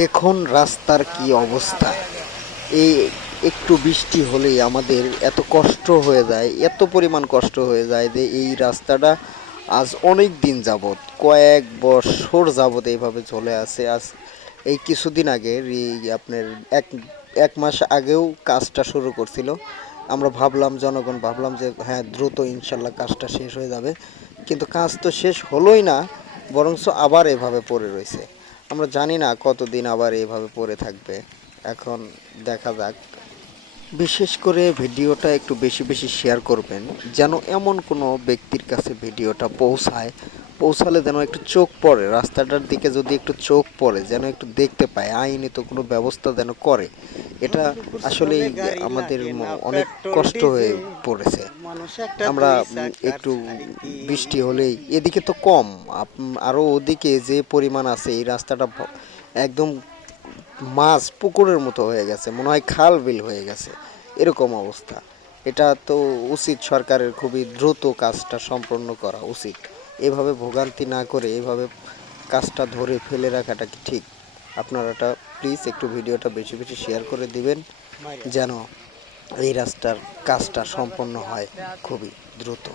দেখুন রাস্তার কি অবস্থা। এই একটু বৃষ্টি হলেই আমাদের এত কষ্ট হয়ে যায়, এত পরিমাণ কষ্ট হয়ে যায় যে এই রাস্তাটা আজ অনেক দিন যাবৎ, কয়েক বছর যাবৎ এইভাবে চলে আসে। আজ এই কিছুদিন আগে আপনার এক এক মাস আগেও কাজটা শুরু করছিল। আমরা ভাবলাম, জনগণ ভাবলাম যে হ্যাঁ দ্রুত ইনশাল্লাহ কাজটা শেষ হয়ে যাবে, কিন্তু কাজ তো শেষ হলোই না, বরঞ্চ আবার এভাবে পড়ে রয়েছে। আমরা জানি না কতদিন আবার এভাবে পড়ে থাকবে। এখন দেখা যাক। বিশেষ করে ভিডিওটা একটু বেশি বেশি শেয়ার করবেন, যেন এমন কোনো ব্যক্তির কাছে ভিডিওটা পৌঁছালে যেন একটু চোখ পড়ে, রাস্তাটার দিকে যদি একটু চোখ পড়ে, যেন একটু দেখতে পায়, আইনত কোনো ব্যবস্থা যেন করে। এটা আসলেই আমাদের অনেক কষ্ট হয়ে পড়েছে। আমরা একটু বৃষ্টি হলেই, এদিকে তো কম, আরও ওদিকে যে পরিমাণ আছে, এই রাস্তাটা একদম মাছ পুকুরের মতো হয়ে গেছে, মনে হয় খাল বিল হয়ে গেছে, এরকম অবস্থা। এটা তো উচিত সরকারের খুবই দ্রুত কাজটা সম্পন্ন করা উচিত। এভাবে ভোগান্তি না করে এভাবে কাজটা ধরে ফেলে রাখাটা কি ঠিক? আপনারা এটা প্লিজ একটু ভিডিওটা বেশি বেশি শেয়ার করে দিবেন, যেন এই রাস্তার কাজটা সম্পন্ন হয় খুবই দ্রুত।